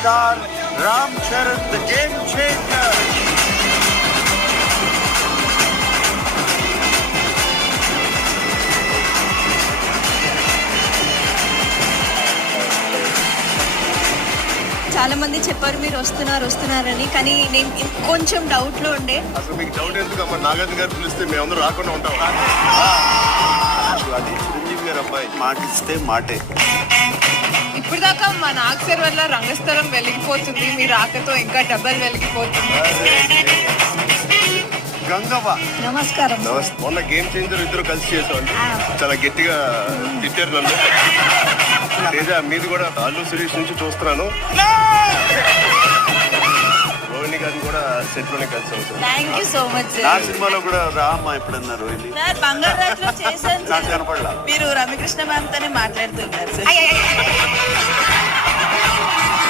star Ram Charan, the game changer. చాలా మంది చెప్పారు మీరు వస్తున్నారని, కానీ నేను కొంచెం డౌట్ లో ఉండే. అసలు మీకు డౌట్ ఎందుకు అమ్మా? నాగార్జున గారు పిలిస్తే మేమందరూ రాకుండా ఉంటాం. అది చిరంజీవి గారు అబ్బాయి, మాటిస్తే మాటే. ఇప్పుడు దాకా మా నాగ్ సార్ వల్ల రంగస్థలం వెలిగిపోతుంది, మీ రాకతో ఇంకా డబ్బల్ వెలిగిపోతుంది. గంగవ్వ నమస్కారం. మొన్న గేమ్ చేంజర్ ఇద్దరు కలిసి చేసామండి. చాలా గట్టిగా తిట్టారు నన్ను. లేదా మీది కూడా అల్లు శిరీష్ నుంచి చూస్తున్నాను. రోహిణి గారిని కూడా సెట్ లోనే కలిసి అవుతాను. థ్యాంక్ యూ సో మచ్ నా సార్. సినిమాలో కూడా రామ్మా ఎప్పుడన్నా రోహిణి బంగారాజులో చేశాను నాకు కనపడలా. మీరు రమ్యకృష్ణ మ్యామ్ తోనే మాట్లాడుతున్నారు సార్.